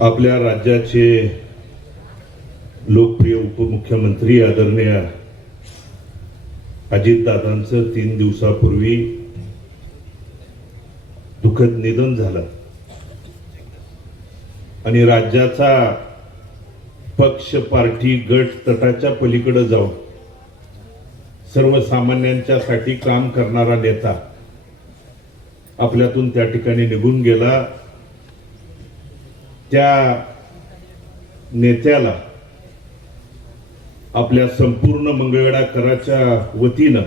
आपल्या राज्याचे लोकप्रिय उपमुख्यमंत्री आदरणीय अजितदादांचं 3 दिवसापूर्वी दुःखद निधन झालं आणि राज्याचा पक्ष पार्टी गट तटाच्या पलीकडे जाऊन सर्वसामान्यांच्यासाठी काम करणारा नेता आपल्यातून त्या ठिकाणी निघून गेला। त्या नेत्याला आपल्या संपूर्ण मंगळवेढाकरांच्या वतीनं,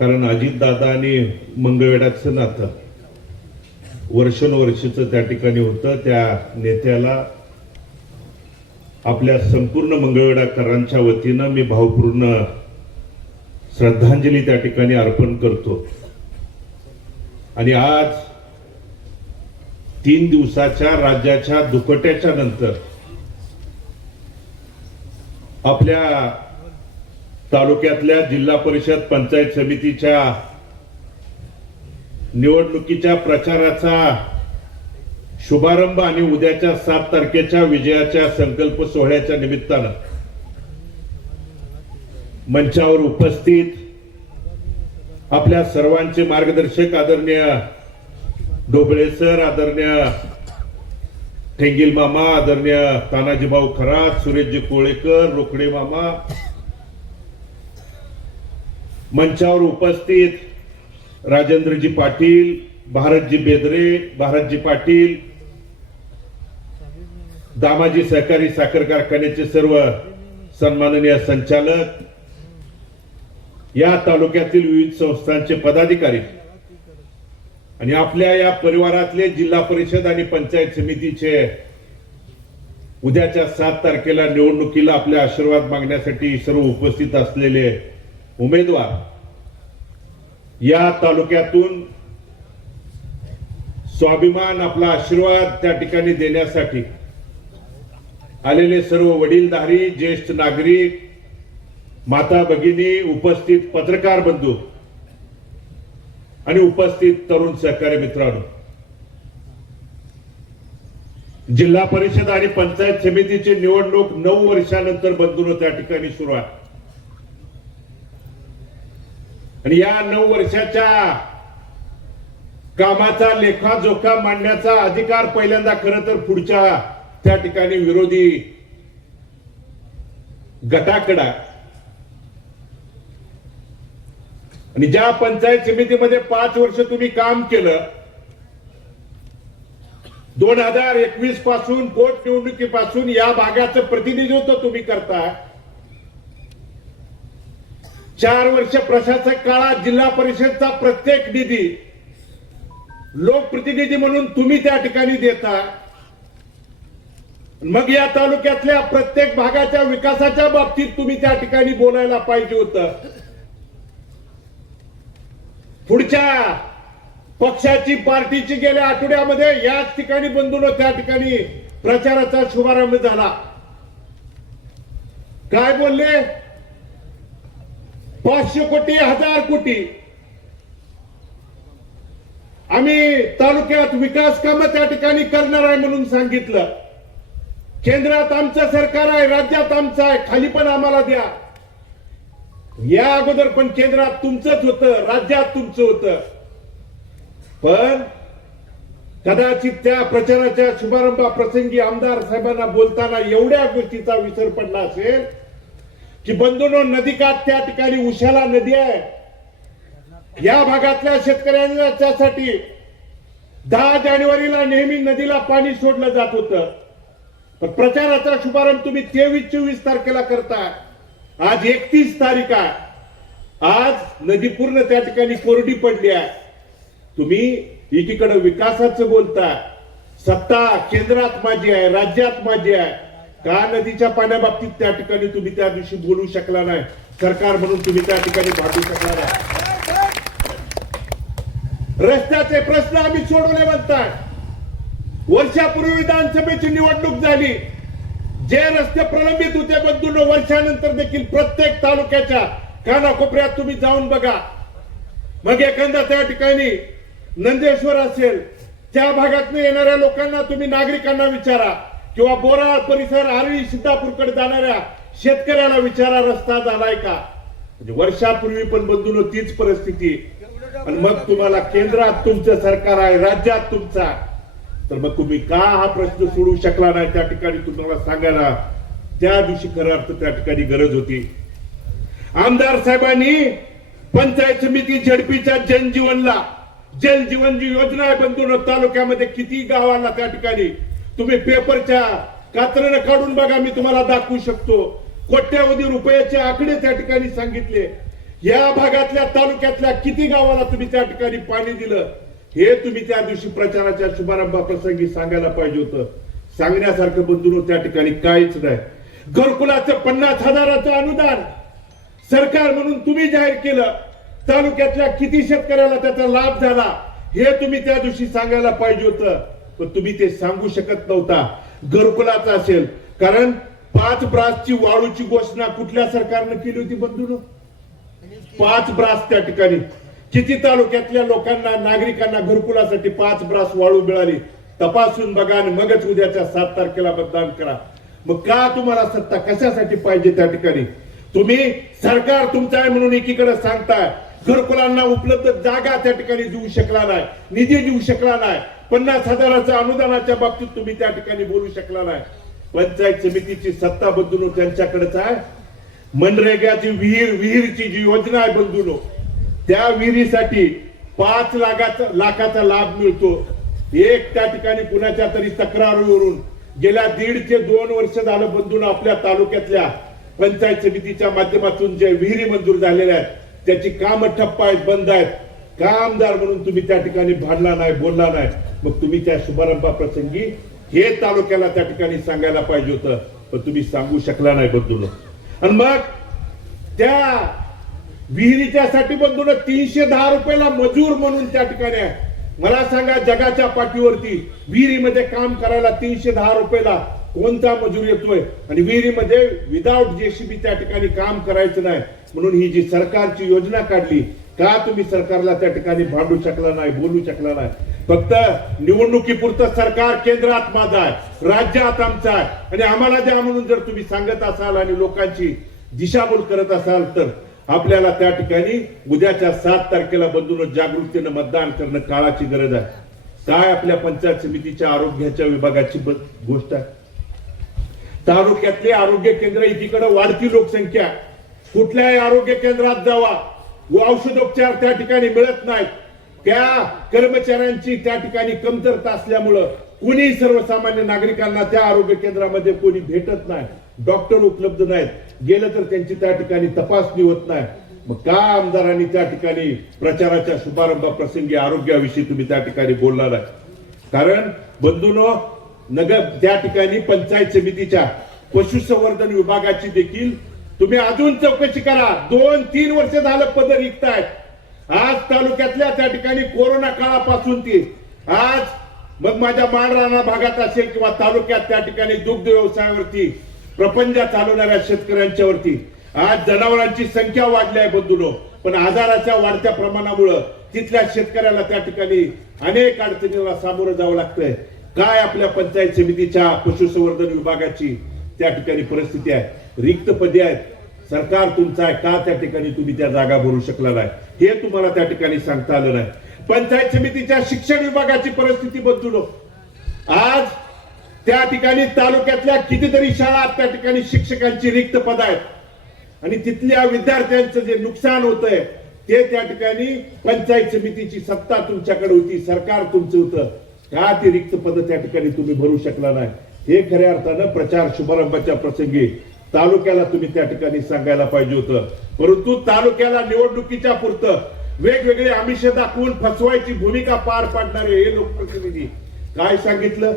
कारण अजितदादा आणि मंगळवेढाचं नातं वर्षानुवर्षीचं त्या ठिकाणी होतं, त्या नेत्याला आपल्या संपूर्ण मंगळवेढाकरांच्या वतीनं मी भावपूर्ण श्रद्धांजली त्या ठिकाणी अर्पण करतो। आणि आज 3 दिवसाच्या राज्याच्या दुखट्याच्या नंतर आपल्या तालुक्यातल्या जिल्हा परिषद पंचायत समितीच्या निवडणुकीच्या प्रचाराचा शुभारंभ आणि उद्याच्या 7 तारखेच्या विजयाच्या संकल्प सोहळ्याच्या निमित्तानं मंचावर उपस्थित आपल्या सर्वांचे मार्गदर्शक आदरणीय डोबळे सर, आदरणीय ठेंगील मामा, आदरणीय तानाजीभाऊ खरात, सुरेशजी कोळेकर, रोकडे मामा, मंचावर उपस्थित राजेंद्रजी पाटील, भारतजी बेदरे, भारतजी पाटील, दामाजी सहकारी साखर कारखान्याचे सर्व सन्माननीय संचालक, या तालुक्यातील विविध संस्थांचे पदाधिकारी आणि आपल्या या परिवारातले जिल्हा परिषद आणि पंचायत समितीचे उद्याच्या 7 तारखेला निवडणुकीला आपले आशीर्वाद मागण्यासाठी सर्व उपस्थित असलेले उमेदवार, या तालुक्यातून स्वाभिमान आपला आशीर्वाद त्या ठिकाणी देण्यासाठी आलेले सर्व वडीलधारी ज्येष्ठ नागरिक, माता भगिनी, उपस्थित पत्रकार बंधू आणि उपस्थित तरुण सहकारी मित्रांनो, जिल्हा परिषद आणि पंचायत समितीची निवडणूक 9 वर्षानंतर बंधून त्या ठिकाणी सुरू आहे आणि या 9 वर्षाच्या कामाचा लेखाजोखा मांडण्याचा अधिकार पहिल्यांदा खरं तर पुढच्या त्या ठिकाणी विरोधी गटाकडे आणि ज्या पंचायत समितीमध्ये 5 वर्ष तुम्ही काम केलं, 2021 पासून पोटनिवडणुकीपासून या भागाचं प्रतिनिधित्व तुम्ही करताय। 4 वर्ष प्रशासक काळात जिल्हा परिषदचा प्रत्येक निधी लोकप्रतिनिधी म्हणून तुम्ही त्या ठिकाणी देता। मग या तालुक्यातल्या प्रत्येक भागाच्या विकासाच्या बाबतीत तुम्ही त्या ठिकाणी बोलायला पाहिजे होतं। पुढच्या पक्षाची पार्टीची गेल्या आठवड्यामध्ये याच ठिकाणी बंधून त्या ठिकाणी प्रचाराचा शुभारंभ झाला। काय बोलले? 500 कोटी, 1000 कोटी आम्ही तालुक्यात विकास कामं त्या ठिकाणी करणार आहे म्हणून सांगितलं। केंद्रात आमचं सरकार आहे, राज्यात आमचं आहे, खाली पण आम्हाला द्या। या अगोदर पण केंद्रात तुमचंच होतं, राज्यात तुमचं होतं, पण कदाचित त्या प्रचाराच्या शुभारंभाप्रसंगी आमदार साहेबांना बोलताना एवढ्या गोष्टीचा विसर पडला असेल की बंधूंनो, नदीकाठ त्या ठिकाणी उशाला नदी आहे। या भागातल्या शेतकऱ्यांच्यासाठी 10 जानेवारीला नेहमी नदीला पाणी सोडलं जात होतं, पण प्रचाराचा शुभारंभ तुम्ही 23-24 तारखेला करता। आज 31 तारीख आहे, आज नदी पूर्ण त्या ठिकाणी कोरडी पडली आहे। तुम्ही एकीकडे विकासाचं बोलताय, सत्ता केंद्रात माझी आहे, राज्यात माझी आहे, का नदीच्या पाण्याबाबतीत त्या ठिकाणी तुम्ही त्या दिवशी बोलू शकला नाही? सरकार म्हणून तुम्ही त्या ठिकाणी भागू शकला नाही? रस्त्याचे प्रश्न आम्ही सोडवले म्हणताय। वर्षापूर्वी विधानसभेची निवडणूक झाली, जे रस्ते प्रलंबित होते बंधूंनो, वर्षानंतर देखील प्रत्येक तालुक्याच्या कानाकोपऱ्यात तुम्ही जाऊन बघा। मग एखादा त्या ठिकाणी नंदेश्वर असेल, त्या भागातून येणाऱ्या लोकांना तुम्ही नागरिकांना विचारा किंवा बोराळ परिसर आरळी सिद्धापूरकडे जाणाऱ्या शेतकऱ्याला विचारा रस्ता झालाय का. म्हणजे वर्षापूर्वी पण बंधून तीच परिस्थिती. आणि मग तुम्हाला केंद्रात तुमचं सरकार आहे, राज्यात तुमचा, तर मग तुम्ही का हा प्रश्न सोडवू शकला नाही. त्या ठिकाणी तुम्हाला सांगायला त्या दिवशी खरं अर्थ त्या ठिकाणी गरज होती. आमदार साहेबांनी पंचायत समिती झडपीच्या जनजीवनला जल जीवन जी योजना आहे बंधून तालुक्यामध्ये किती गावांना त्या ठिकाणी तुम्ही पेपरच्या कात्रनं काढून बघा, मी तुम्हाला दाखवू शकतो. कोट्यावधी रुपयाचे आकडे त्या ठिकाणी सांगितले. या भागातल्या तालुक्यातल्या किती गावाला तुम्ही त्या ठिकाणी पाणी दिलं हे तुम्ही त्या दिवशी प्रचाराच्या शुभारंभाप्रसंगी सांगायला पाहिजे होतं. सांगण्यासारखं बंधून त्या ठिकाणी काहीच नाही. घरकुलाचं 50,000चं अनुदान सरकार म्हणून तुम्ही जाहीर केलं. तालुक्यातल्या किती शेतकऱ्याला त्याचा लाभ झाला हे तुम्ही त्या दिवशी सांगायला पाहिजे होतं, पण तुम्ही ते सांगू शकत नव्हता. घरकुलाचं असेल, कारण 5 ब्रासची वाळूची घोषणा कुठल्या सरकारनं केली होती बंधून? 5 ब्रास त्या ठिकाणी किती तालुक्यातल्या लोकांना नागरिकांना घरकुलासाठी 5 ब्रास वाळू मिळाली. तपासून बघा आणि मगच उद्याच्या 7 तारखेला मतदान करा. मग का तुम्हाला सत्ता कशासाठी पाहिजे त्या ठिकाणी? तुम्ही सरकार तुमचं आहे म्हणून एकीकडे सांगताय, घरकुलांना उपलब्ध जागा त्या ठिकाणी देऊ शकला नाही, निधी देऊ शकला नाही, 50,000च्या अनुदानाच्या बाबतीत तुम्ही त्या ठिकाणी बोलू शकला नाही. पंचायत समितीची सत्ता बंधून त्यांच्याकडेच आहे. मनरेगाची विहीरची जी योजना आहे बंधूनो, त्या विहिरीसाठी 5 लाखाचा लाभ मिळतो. एक त्या ठिकाणी कुणाच्या तरी तक्रारीवरून गेल्या 1.5 ते 2 वर्ष झालं बंधून आपल्या तालुक्यातल्या पंचायत समितीच्या माध्यमातून जे विहिरी मंजूर झालेल्या आहेत त्याची कामं ठप्प आहेत, बंद आहेत. का आमदार म्हणून तुम्ही त्या ठिकाणी भांडला नाही, बोलला नाही? मग तुम्ही त्या शुभारंभाप्रसंगी हे तालुक्याला त्या ठिकाणी सांगायला पाहिजे होतं, पण तुम्ही सांगू शकला नाही बंधून. आणि मग त्या विहिरीच्यासाठी बंधून 310 रुपयाला मजूर म्हणून त्या ठिकाणी आहे. मला सांगा, जगाच्या पाठीवरती विहिरीमध्ये काम करायला 310 रुपयाला कोणता मजूर येतोय? आणि विहिरीमध्ये विदाउट जेसीबी त्या ठिकाणी काम करायचं नाही म्हणून ही जी सरकारची योजना काढली, का तुम्ही सरकारला त्या ठिकाणी भांडू शकला नाही, बोलू शकला नाही? फक्त निवडणुकीपुरतं सरकार केंद्रात माझा आहे, राज्यात आमचा आहे आणि आम्हाला द्या म्हणून जर तुम्ही सांगत असाल आणि लोकांची दिशाभूल करत असाल तर आपल्याला त्या ठिकाणी उद्याच्या 7 तारखेला बंधून जागृतीनं मतदान करणं काळाची गरज आहे. काय आपल्या पंचायत समितीच्या आरोग्याच्या विभागाची गोष्ट आहे. तालुक्यातले आरोग्य केंद्र एकीकडे वाढती लोकसंख्या, कुठल्याही आरोग्य केंद्रात जावा औषधोपचार त्या ठिकाणी मिळत नाहीत. त्या कर्मचाऱ्यांची त्या ठिकाणी कमतरता असल्यामुळं कोणी सर्वसामान्य नागरिकांना त्या आरोग्य केंद्रामध्ये कोणी भेटत नाही, डॉक्टर उपलब्ध नाहीत, गेलं तर त्यांची त्या ठिकाणी तपासणी होत नाही. मग का आमदारांनी त्या ठिकाणी प्रचाराच्या शुभारंभाप्रसंगी आरोग्याविषयी तुम्ही त्या ठिकाणी बोलला नाही? कारण बंधूंनो, नगर त्या ठिकाणी पंचायत समितीच्या पशुसंवर्धन विभागाची देखील तुम्ही अजून चौकशी करा. 2-3 वर्ष झालं पद रिक्त आहेत. आज तालुक्यातल्या त्या ठिकाणी कोरोना काळापासून ती आज मग माझ्या माळराणा भागात असेल किंवा तालुक्यात त्या ठिकाणी दुग्ध व्यवसायावरती प्रपंच चालवणाऱ्या शेतकऱ्यांच्या वरती आज जनावरांची संख्या वाढली आहे बंधूंनो, पण आजाराच्या वाढत्या प्रमाणामुळे तिथल्या शेतकऱ्याला त्या ठिकाणी अनेक अडचणीला सामोरं जावं लागतंय. काय आपल्या पंचायत समितीच्या पशुसंवर्धन विभागाची त्या ठिकाणी परिस्थिती आहे? रिक्त पदे आहेत, सरकार तुमचं आहे, का त्या ठिकाणी तुम्ही त्या जागा भरू शकला नाही हे तुम्हाला त्या ठिकाणी सांगता आलं नाही. पंचायत समितीच्या शिक्षण विभागाची परिस्थिती बदलून आज त्या ठिकाणी तालुक्यातल्या कितीतरी शाळा त्या ठिकाणी शिक्षकांची रिक्त पद आहेत आणि तिथल्या विद्यार्थ्यांचं जे नुकसान होतंय ते त्या ठिकाणी पंचायत समितीची सत्ता तुमच्याकडे होती, सरकार तुमचं होतं, का ती रिक्त पद त्या ठिकाणी तुम्ही भरू शकला नाही? हे खऱ्या अर्थानं प्रचार शुभारंभाच्या प्रसंगी तालुक्याला तुम्ही त्या ठिकाणी सांगायला पाहिजे होतं. परंतु तालुक्याला निवडणुकीच्या पुरतं वेगवेगळे आमिष दाखवून फसवायची भूमिका पार पाडणारे हे लोकप्रतिनिधी काय सांगितलं?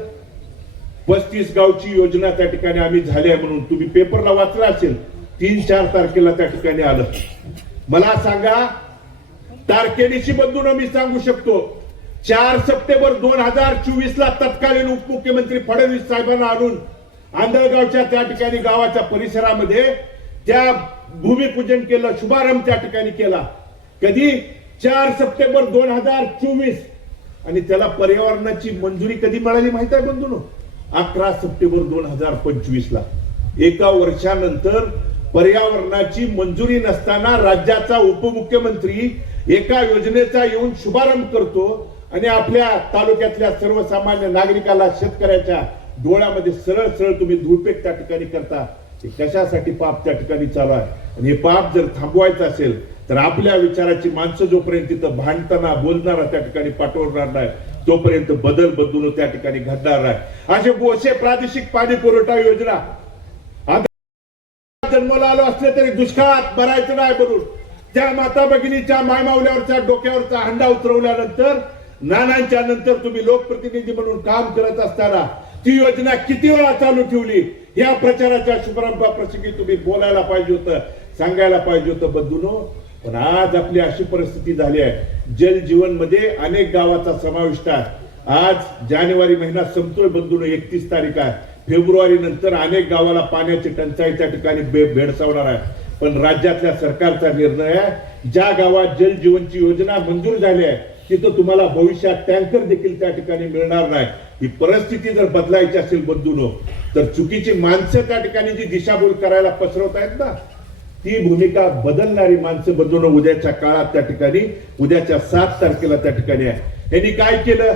35 गावची योजना त्या ठिकाणी आम्ही झाली आहे म्हणून तुम्ही पेपरला वाचलं असेल. 3-4 तारखेला त्या ठिकाणी आलं. मला सांगा, तारखेनिशी बंधून मी सांगू शकतो, 4 सप्टेंबर 2024 ला तत्कालीन उपमुख्यमंत्री फडणवीस साहेबांना आणून आंधळगावच्या त्या ठिकाणी गावाच्या परिसरामध्ये त्या भूमिपूजन केलं, शुभारंभ त्या ठिकाणी केला. कधी? 4 सप्टेंबर 2024. आणि त्याला पर्यावरणाची मंजुरी कधी मिळाली माहित आहे बंधूंनो? 11 सप्टेंबर 2025 ला. एका वर्षानंतर पर्यावरणाची मंजुरी नसताना राज्याचा उपमुख्यमंत्री एका योजनेचा येऊन शुभारंभ करतो आणि आपल्या तालुक्यातल्या सर्वसामान्य नागरिकाला, शेतकऱ्याच्या डोळ्यामध्ये सरळ सरळ तुम्ही धूळफेक त्या ठिकाणी करता. हे कशासाठी पाप त्या ठिकाणी चालू आहे? आणि हे पाप जर थांबवायचं असेल तर आपल्या विचाराची माणसं जोपर्यंत तिथं भांडताना बोलणारा त्या ठिकाणी पाठवणार नाही, तोपर्यंत बदल बदलून त्या ठिकाणी घडणार आहे. असे बोसे प्रादेशिक पाणी पुरवठा योजना जन्माला आलो असले तरी दुष्काळात भरायचं नाही म्हणून त्या माता भगिनीच्या मायमावल्यावरच्या डोक्यावरचा हंडा उतरवल्यानंतर, नानांच्या नंतर तुम्ही लोकप्रतिनिधी म्हणून काम करत असताना ती योजना किती वेळा चालू ठेवली, या प्रचाराच्या शुभारंभाप्रसंगी तुम्ही बोलायला पाहिजे होतं, सांगायला पाहिजे होतं बंधूंनो. पण आज आपली अशी परिस्थिती झाली आहे, जल जीवन मध्ये अनेक गावाचा समाविष्ट आहे. आज जानेवारी महिना संपतोय बंधूंनो, 31 तारीख आहे. फेब्रुवारी नंतर अनेक गावाला पाण्याची टंचाई त्या ठिकाणी भेडसावणार आहे. पण राज्यातल्या सरकारचा निर्णय आहे, ज्या गावात जल जीवनची योजना मंजूर झाली आहे तिथं तुम्हाला भविष्यात टँकर देखील त्या ठिकाणी मिळणार नाही. ही परिस्थिती जर बदलायची असेल बंधूंनो, तर चुकीची माणसं त्या ठिकाणी जी दिशाभूल करायला पसरवत आहेत ना, ती भूमिका बदलणारी माणसं बंधूंनो उद्याच्या काळात त्या ठिकाणी, उद्याच्या 7 तारखेला त्या ठिकाणी आहे. यांनी काय केलं?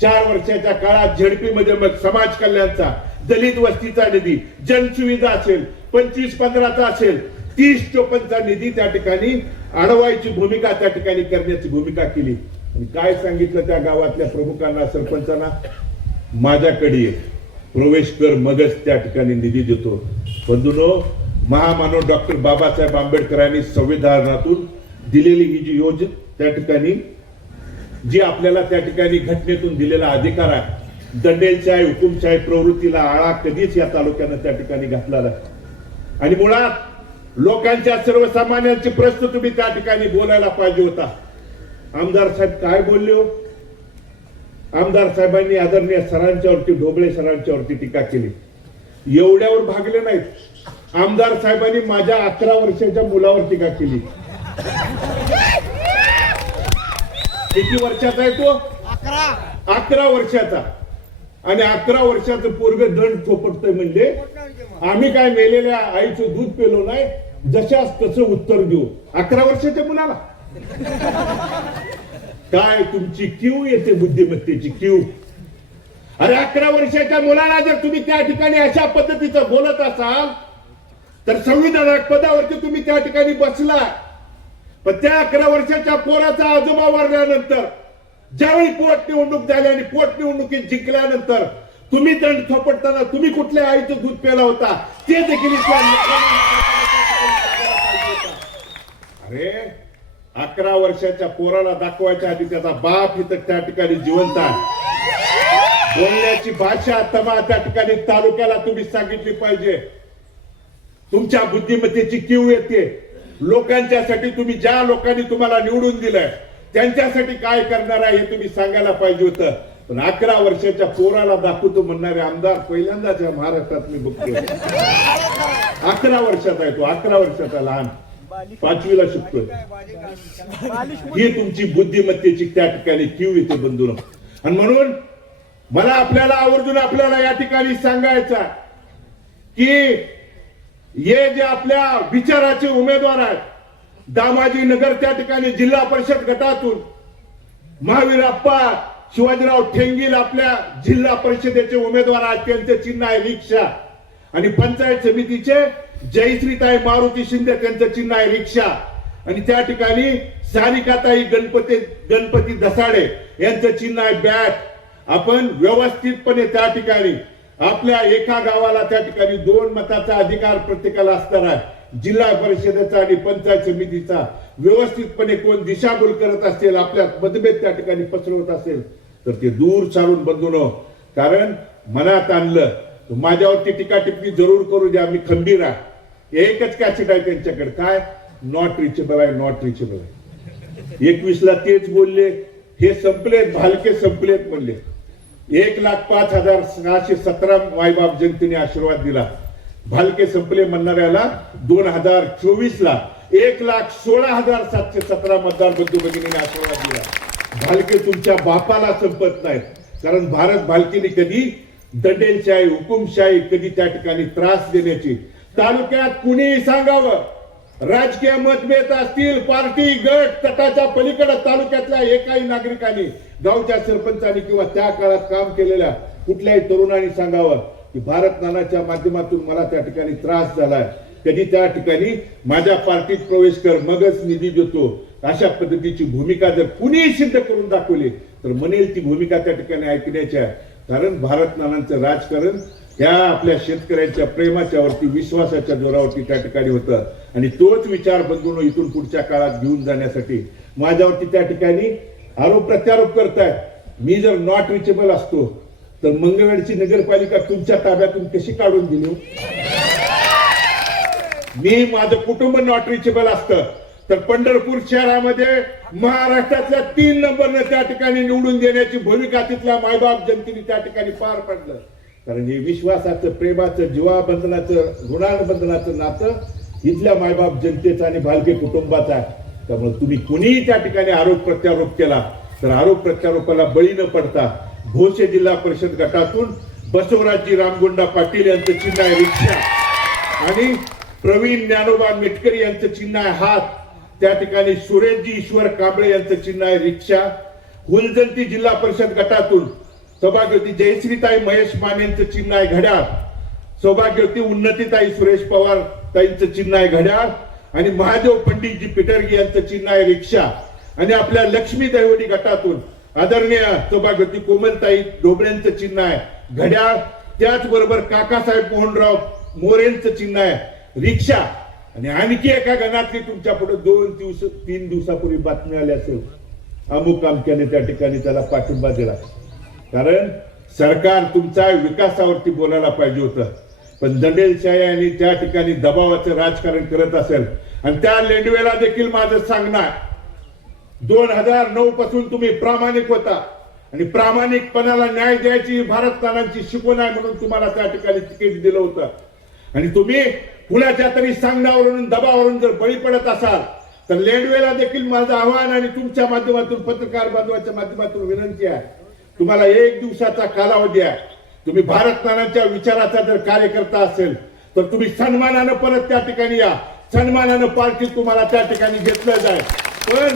4 वर्षाच्या काळात झेडपीमध्ये मग समाज कल्याणचा, दलित वस्तीचा निधी, जनसुविधा असेल, 25-15चा असेल, 30-54चा निधी त्या ठिकाणी अडवायची भूमिका त्या ठिकाणी करण्याची भूमिका केली. आणि काय सांगितलं त्या गावातल्या प्रमुखांना, सरपंचांना? माझ्याकडे ये, प्रवेश कर, मगच त्या ठिकाणी निधी देतो. बंधूंनो, महामानव डॉक्टर बाबासाहेब आंबेडकरांनी संविधानातून दिलेली ही जी योजना त्या ठिकाणी, जी आपल्याला त्या ठिकाणी घटनेतून दिलेला अधिकार आहे, दंडेलशाही, हुकुमशाही प्रवृत्तीला आळा कधीच या तालुक्यानं त्या ठिकाणी घातला नाही. आणि मुळात लोकांच्या, सर्वसामान्यांचे प्रश्न तुम्ही त्या ठिकाणी बोलायला पाहिजे होता. आमदार साहेब काय बोलले हो? आमदार साहेबांनी आदरणीय सरांच्यावरती, ढोबळे सरांच्यावरती टीका केली. एवढ्यावर भागले नाहीत. आमदार साहेबांनी माझ्या 11 वर्षाच्या मुलावर टीका केली. किती वर्षाचा आहे तो? 11 वर्षाचा. आणि 11 वर्षाचं पोरग दंड थोपटतोय म्हणजे आम्ही काय मेलेल्या आईचं दूध पेलो नाही, जशाच तसं उत्तर देऊ 11 वर्षाच्या मुलाला? काय तुमची क्यू येते, बुद्धिमत्तेची क्यू? अरे 11 वर्षाच्या मुलाला जर तुम्ही त्या ठिकाणी अशा पद्धतीचं बोलत असाल तर संविधानिक पदावरती तुम्ही त्या ठिकाणी बसला. पण त्या 11 वर्षाच्या पोराचा आजोबा वारल्यानंतर, ज्यावेळी पोटनिवडणूक झाली आणि पोटनिवडणुकीत जिंकल्यानंतर तुम्ही दंड थोपटताना तुम्ही कुठल्या आईचं दूध प्याला होता ते देखील अरे 11 वर्षाच्या पोराला दाखवायच्या आधी त्याचा बाप इथं त्या ठिकाणी जिवंत आहे. बोलण्याची भाषा, तमा त्या ठिकाणी तालुक्याला तुम्ही सांगितली पाहिजे. तुमच्या बुद्धिमत्तेची कीव येते. लोकांच्यासाठी तुम्ही, ज्या लोकांनी तुम्हाला निवडून दिलंय त्यांच्यासाठी काय करणार आहे हे तुम्ही सांगायला पाहिजे होतं. पण 11 वर्षाच्या पोराला दाखवतो म्हणणारे आमदार पहिल्यांदाच या महाराष्ट्रात मी बघतोय. 11 वर्षाचा आहे तो, 11 वर्षाचा, लहान, 5वीला शिकतोय. ही तुमची बुद्धिमत्तेची त्या ठिकाणी कीव येते बंधूंनो. आणि म्हणून मला आपल्याला आवर्जून आपल्याला या ठिकाणी सांगायचं की हे जे आपल्या विचाराचे उमेदवार आहेत, दामाजी नगर त्या ठिकाणी जिल्हा परिषद गटातून महावीरप्पा शिवाजीराव ठेंगील आपल्या जिल्हा परिषदेचे उमेदवार आहेत. त्यांचे चिन्ह आहे रिक्षा. आणि पंचायत समितीचे जयश्रीताई मारुती शिंदे, त्यांचं चिन्ह आहे रिक्षा. आणि त्या ठिकाणी सारिकाताई गणपती दसाडे यांचं चिन्ह आहे बॅट. आपण व्यवस्थितपणे त्या ठिकाणी आपल्या एका गावाला त्या ठिकाणी 2 मताचा अधिकार प्रत्येकाला असणार आहे. जिल्हा परिषदेचा आणि पंचायत समितीचा व्यवस्थितपणे कोण दिशाभूल करत असेल, आपल्या मतभेद त्या ठिकाणी पसरवत असेल तर ते दूर सारून बंधूंनो. कारण मनात आणलं माझ्यावरती टीका टिप्पणी जरूर करू द्या, मी खंबीर आहे. एकच कॅसेट आहे त्यांच्याकडे, काय? नॉट रिचेबल आहे, नॉट रिचेबल आहे. 21ला तेच बोलले, हे संपलेत, भालके संपलेत म्हणले. 1,05,617 मायबाप जनतेने आशीर्वाद दिला. भालके संपले म्हणणाऱ्याला 2024ला 1,16,717 मतदार बंधू भगिनीने आशीर्वाद दिला. भालके तुमच्या बापाला संपत नाहीत. कारण भारत भालकीने कधी दंडेलशाही, हुकुमशाही, कधी त्या ठिकाणी त्रास देण्याची, तालुक्यात कुणीही सांगावं, राजकीय मतभेद असतील, पार्टी गट तटाच्या पलीकडे तालुक्यातल्या एकाही नागरिकांनी, गावच्या सरपंचांनी किंवा त्या काळात काम केलेल्या कुठल्याही तरुणांनी सांगावं की भारत नानाच्या माध्यमातून मला त्या ठिकाणी त्रास झालाय, कधी त्या ठिकाणी माझ्या पार्टीत प्रवेश कर मगच निधी देतो, अशा पद्धतीची भूमिका जर कुणीही सिद्ध करून दाखवली तर म्हणेल ती भूमिका त्या ठिकाणी ऐकण्याची आहे. कारण भारत नानांचं राजकारण त्या आपल्या शेतकऱ्यांच्या प्रेमाच्या वरती, विश्वासाच्या जोरावरती त्या ठिकाणी होतं. आणि तोच विचार बदलून इथून पुढच्या काळात घेऊन जाण्यासाठी माझ्यावरती त्या ठिकाणी आरोप प्रत्यारोप करतायत. मी जर नॉट रिचेबल असतो तर मंगळवेढची नगरपालिका तुमच्या ताब्यातून कशी काढून दिली? मी माझं कुटुंब नॉट रिचेबल असतं तर पंढरपूर शहरामध्ये महाराष्ट्रातल्या 3 नंबरने त्या ठिकाणी निवडून देण्याची भूमिका तिथल्या मायबाप जनतेने त्या ठिकाणी पार पाडलं. कारण हे विश्वासाचं, प्रेमाचं, जीवाबंधनाचं, ऋणानुबंधनाचं नातं इथल्या मायबाप जनतेचं आणि भालके कुटुंबाचं आहे. त्यामुळे तुम्ही कुणीही त्या ठिकाणी आरोप प्रत्यारोप केला तर आरोप प्रत्यारोपाला बळी न पडता भोसे जिल्हा परिषद गटातून बसवराजजी रामगोंडा पाटील यांचं चिन्ह आहे रिक्षा, आणि प्रवीण ज्ञानोबा मेटकरी यांचं चिन्ह आहे हात, त्या ठिकाणी सुरेशजी ईश्वर कांबळे यांचं चिन्ह आहे रिक्षा, हुलजंती जिल्हा परिषद गटातून सौभाग्यवती जयश्रीताई महेश माने यांचं चिन्ह आहे घड्याळ, सौभाग्यवती उन्नतीताई सुरेश पवार ताईंचं चिन्ह आहे घड्याळ, आणि महादेव पंडितजी पिटरगी यांचं चिन्ह आहे रिक्षा, आणि आपल्या लक्ष्मी दैवडी गटातून आदरणीय सौभाग्यवती कोमलताई डोबळेंचं चिन्ह आहे घड्याळ, त्याचबरोबर काकासाहेब मोहनराव मोरेंचं चिन्ह आहे रिक्षा. आणि आणखी एका गणातली तुमच्या पुढे 2-3 दिवसापूर्वी बातमी आली असेल, अमुक अमक्याने त्या ठिकाणी त्याला पाठिंबा दिला. कारण सरकार तुमच्या विकासावरती बोलायला पाहिजे होतं, पण दंडेलशाही आणि त्या ठिकाणी दबावाचं राजकारण करत असेल. आणि त्या लेंडवेला देखील माझं सांगणं आहे, 2009 पासून तुम्ही प्रामाणिक होता आणि प्रामाणिकपणाला न्याय द्यायची भारत नानांची शिकवण आहे म्हणून तुम्हाला त्या ठिकाणी तिकीट दिलं होतं. आणि तुम्ही कुणाच्या तरी सांगण्यावरून, दबावावरून जर बळी पडत असाल तर लेंडवेला देखील माझं आव्हान आणि तुमच्या माध्यमातून, पत्रकार बांधवाच्या माध्यमातून विनंती आहे, तुम्हाला 1 दिवसाचा कालावधी आहे. तुम्ही भारत नानांच्या विचाराचा जर कार्यकर्ता असेल तर तुम्ही सन्मानानं परत त्या ठिकाणी या, सन्मानानं पार्टी तुम्हाला त्या ठिकाणी घेतलं जाईल. पण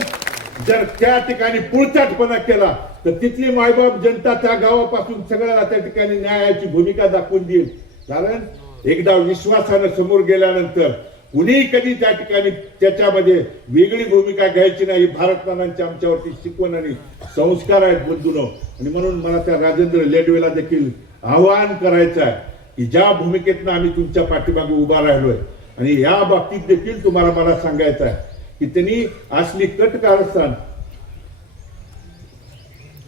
जर त्या ठिकाणी पुळचाटपणा केला तर तिथली मायबाप जनता त्या गावापासून सगळ्याला त्या ठिकाणी न्यायाची भूमिका दाखवून देईल. कारण एकदा विश्वासानं समोर गेल्यानंतर कुणीही कधी त्या ठिकाणी त्याच्यामध्ये वेगळी भूमिका घ्यायची नाही. भारत नानांच्या आमच्यावरती शिकवण आणि संस्कार आहेत बंधूंनो. आणि म्हणून मला त्या राजेंद्र लेंडवेला देखील आवाहन करायचं आहे की ज्या भूमिकेतनं आम्ही तुमच्या पाठीमागे उभा राहिलोय, आणि या बाबतीत देखील तुम्हाला मला सांगायचं आहे की त्यांनी असली कट कारस्थान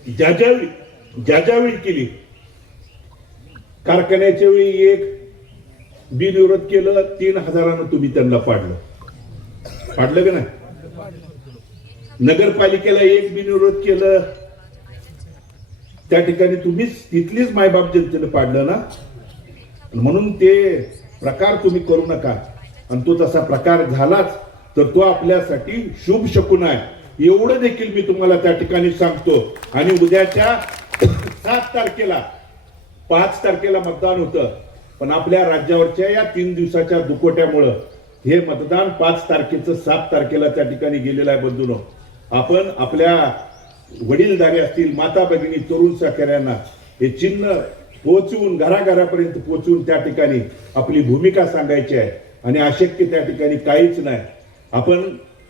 ज्यावेळी केली, कारखान्याच्या वेळी एक बिनविरोध केलं, 3,000 तुम्ही त्यांना पाडलं का नाही? नगरपालिकेला एक बिनविरोध केलं, त्या ठिकाणी तुम्हीच तिथलीच मायबाप जनतेने पाडलं ना. म्हणून ते प्रकार तुम्ही करू नका. आणि तो तसा प्रकार झालाच तर तो आपल्यासाठी शुभ शकून आहे, एवढं देखील मी तुम्हाला त्या ठिकाणी सांगतो. आणि उद्याच्या 7 तारखेला, 5 तारखेला मतदान होतं, पण आपल्या राज्यावरच्या या 3 दिवसाच्या दुकोट्यामुळं हे मतदान 5 तारखेचं 7 तारखेला त्या ठिकाणी गेलेलं आहे. बंधूंनो, आपण आपल्या वडीलधारी असतील, माता भगिनी, तरुण सहकाऱ्यांना हे चिन्ह पोहोचवून, घराघरापर्यंत पोहोचवून त्या ठिकाणी आपली भूमिका सांगायची आहे. आणि अशक्य त्या ठिकाणी काहीच नाही. आपण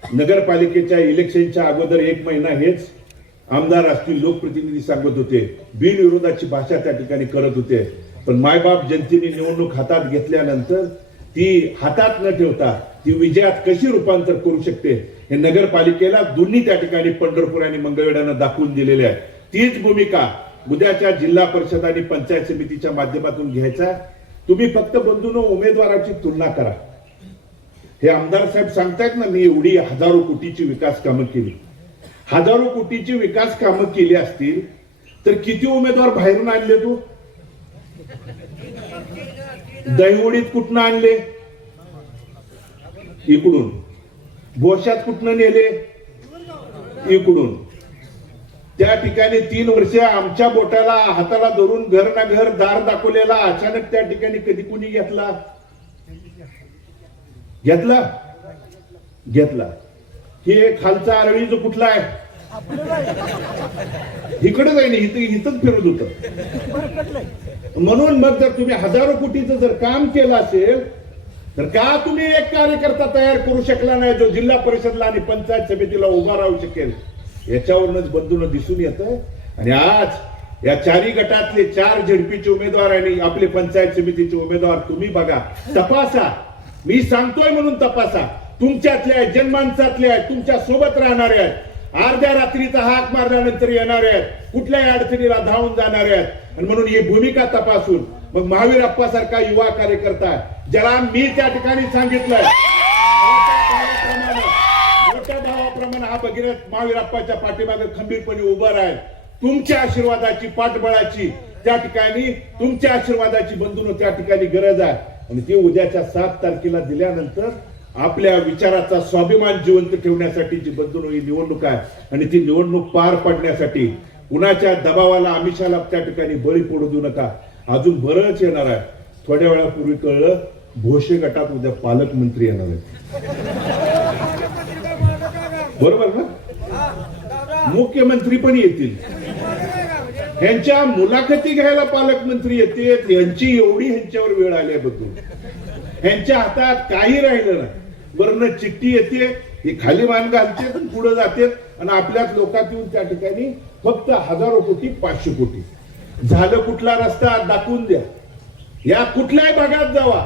नगरपालिकेच्या इलेक्शनच्या अगोदर 1 महिना हेच आमदार असतील, लोकप्रतिनिधी सांगत होते, बिनविरोधाची भाषा त्या ठिकाणी करत होते. पण मायबाप जनतेने निवडणूक हातात घेतल्यानंतर ती हातात न ठेवता ती विजयात कशी रूपांतर करू शकते हे नगरपालिकेला दोन्ही त्या ठिकाणी पंढरपूर आणि मंगळवेढ्यानं दाखवून दिलेले आहे. तीच भूमिका उद्याच्या जिल्हा परिषद आणि पंचायत समितीच्या माध्यमातून घ्यायचा. तुम्ही फक्त बंधूंनो उमेदवाराची तुलना करा. हे आमदार साहेब सांगतायत ना, मी एवढी हजारो कोटीची विकास कामं केली. हजारो कोटीची विकास कामं केली असतील तर किती उमेदवार बाहेरून आणले? तू दहिवडीत कुठनं आणले? इकडून. भोशात कुठनं नेले? इकडून. त्या ठिकाणी 3 वर्ष आमच्या बोटाला हाताला धरून घर ना घर दार दाखवलेला अचानक त्या ठिकाणी कधी कुणी घेतला हे खालचा आरळी जो कुठला आहे इकडे जाईन इथंच फिरत होत. म्हणून मग जर तुम्ही हजारो कोटीचं जर काम केलं असेल तर का तुम्ही एक कार्यकर्ता तयार करू शकला नाही जो जिल्हा परिषदला आणि पंचायत समितीला उभा राहू शकेल? याच्यावरूनच बंधून दिसून येतं. आणि आज या 4 गटातले 4 झेडपीचे उमेदवार आणि आपले पंचायत समितीचे उमेदवार तुम्ही बघा, तपासा. मी सांगतोय म्हणून तपासा. तुमच्यातले आहेत, जनमानसातले आहेत, तुमच्या सोबत राहणारे आहेत, अर्ध्या रात्रीचा हाक मारल्यानंतर येणारे आहेत, कुठल्याही अडचणीला धावून जाणारे आहेत. आणि म्हणून ही भूमिका तपासून मग महावीर अप्पा सारखा युवा कार्यकर्ता ज्याला मी त्या ठिकाणी सांगितलंय मोठ्या भावाप्रमाणे हा भगीरथ महावीर अप्पाच्या पाठीमागे खंबीरपणे उभं राहील. तुमच्या आशीर्वादाची पाठबळाची त्या ठिकाणी तुमच्या आशीर्वादाची बंधून त्या ठिकाणी गरज आहे. आणि ती उद्याच्या 7 तारखेला दिल्यानंतर आपल्या विचाराचा स्वाभिमान जिवंत ठेवण्यासाठी जी बंधून ही निवडणूक आहे आणि ती निवडणूक पार पाडण्यासाठी कुणाच्या दबावाला आमिषाला त्या ठिकाणी बळी पडू देऊ नका. अजून बरंच येणार आहे. थोड्या वेळापूर्वी कळलं भोसे गटात उद्या पालकमंत्री येणार आहेत. बरोबर ना? मुख्यमंत्री पण येतील. ह्यांच्या मुलाखती घ्यायला पालकमंत्री येते. यांची एवढी ह्यांच्यावर वेळ आली आहे बघून. ह्यांच्या हातात काही राहिलं नाही. वरनं चिठ्ठी येते, ही खाली मान घालते पण पुढे जाते आणि आपल्याच लोकात येऊन त्या ठिकाणी फक्त हजारो कोटी 500 कोटी झालं. कुठला रस्ता दाखवून द्या, या कुठल्याही भागात जावा.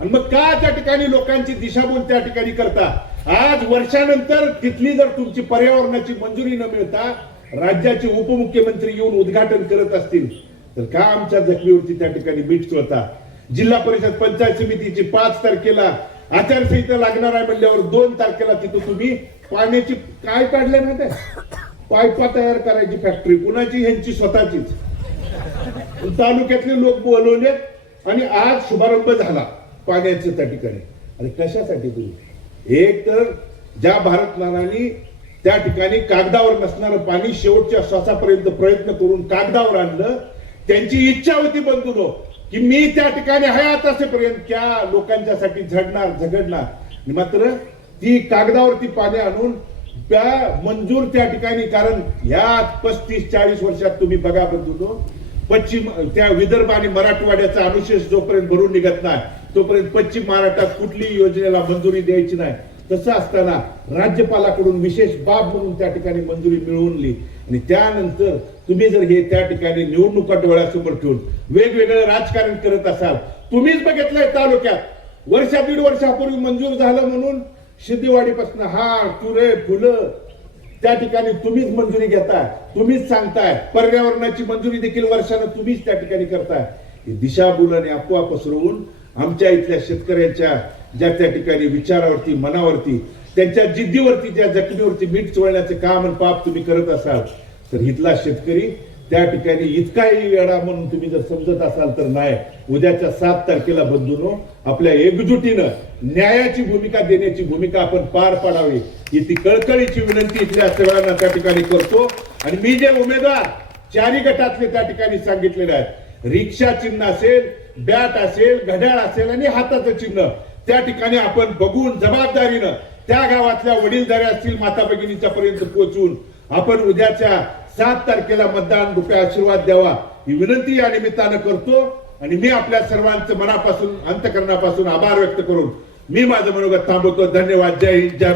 आणि मग का त्या ठिकाणी लोकांची दिशाभूल त्या ठिकाणी करता? आज वर्षानंतर तिथली जर तुमची पर्यावरणाची मंजुरी न मिळता राज्याचे उपमुख्यमंत्री येऊन उद्घाटन करत असतील तर का आमच्या जखमीवरती त्या ठिकाणी मीठ चोळता? जिल्हा परिषद पंचायत समितीची 5 तारखेला आचारसंहिता लागणार आहे म्हणल्यावर 2 तारखेला तिथं तुम्ही पाण्याची काय काढले ना ते पाईपा तयार करायची फॅक्टरी कुणाची? ह्यांची स्वतःचीच. तालुक्यातले लोक बोलवले आणि आज शुभारंभ झाला पाण्याच्या त्या ठिकाणी. आणि कशासाठी? तुम्ही एक तर ज्या भारत नानांनी त्या ठिकाणी कागदावर नसणारं पाणी शेवटच्या श्वासापर्यंत प्रयत्न करून कागदावर आणलं, त्यांची इच्छा होती बंधूनो की मी त्या ठिकाणी हयात असेपर्यंत त्या लोकांच्यासाठी झगडणार. मात्र ती कागदावरती पाणी आणून त्या मंजूर त्या ठिकाणी, कारण या 35-40 वर्षात तुम्ही बघा बंधूनो, पश्चिम त्या विदर्भ आणि मराठवाड्याचा अनुशेष जोपर्यंत भरून निघत नाही तोपर्यंत पश्चिम महाराष्ट्रात कुठलीही योजनेला मंजुरी द्यायची नाही. तसं असताना राज्यपालाकडून विशेष बाब म्हणून त्या ठिकाणी मंजुरी मिळवली. आणि त्यानंतर तुम्ही जर हे त्या ठिकाणी निवडणुका डोळ्यासमोर ठेवून वेगवेगळं राजकारण करत असाल, तुम्हीच बघितलंय तालुक्यात 1.5 वर्षापूर्वी मंजूर झालं म्हणून सिद्धीवाडीपासून हार तुरे फुलं त्या ठिकाणी तुम्हीच मंजुरी घेताय, तुम्हीच सांगताय. पर्यावरणाची मंजुरी देखील वर्षानं तुम्हीच त्या ठिकाणी करताय. दिशाभूल आणि अफवा पसरवून आमच्या इथल्या शेतकऱ्यांच्या ज्या त्या ठिकाणी विचारावरती, मनावरती, त्यांच्या जिद्दीवरती, त्या जखमीवरती मीठ चोळण्याचे काम आणि पाप तुम्ही करत असाल तर इथला शेतकरी त्या ठिकाणी इतकाही वेळा म्हणून तुम्ही जर समजत असाल तर नाही. उद्याच्या 7 तारखेला बंधूनो आपल्या एकजुटीनं न्यायाची भूमिका देण्याची भूमिका आपण पार पाडावी ही ती कळकळीची विनंती इथल्या सगळ्यांना त्या ठिकाणी करतो. आणि मी जे उमेदवार 4 गटातले त्या ठिकाणी सांगितलेले आहेत, रिक्षा चिन्ह असेल, बॅट असेल, घड्याळ असेल आणि हाताचं चिन्ह त्या ठिकाणी आपण बघून जबाबदारीनं त्या गावातल्या वडीलधारे असतील माता भगिनीच्या पर्यंत पोहोचून आपण उद्याच्या 7 तारखेला मतदान रूपे आशीर्वाद द्यावा ही विनंती या निमित्तानं करतो. आणि मी आपल्या सर्वांचं मनापासून अंतकरणापासून आभार व्यक्त करून मी माझं मनोगत थांबवतो. धन्यवाद. जय हिंद, जय महाराष्ट्र.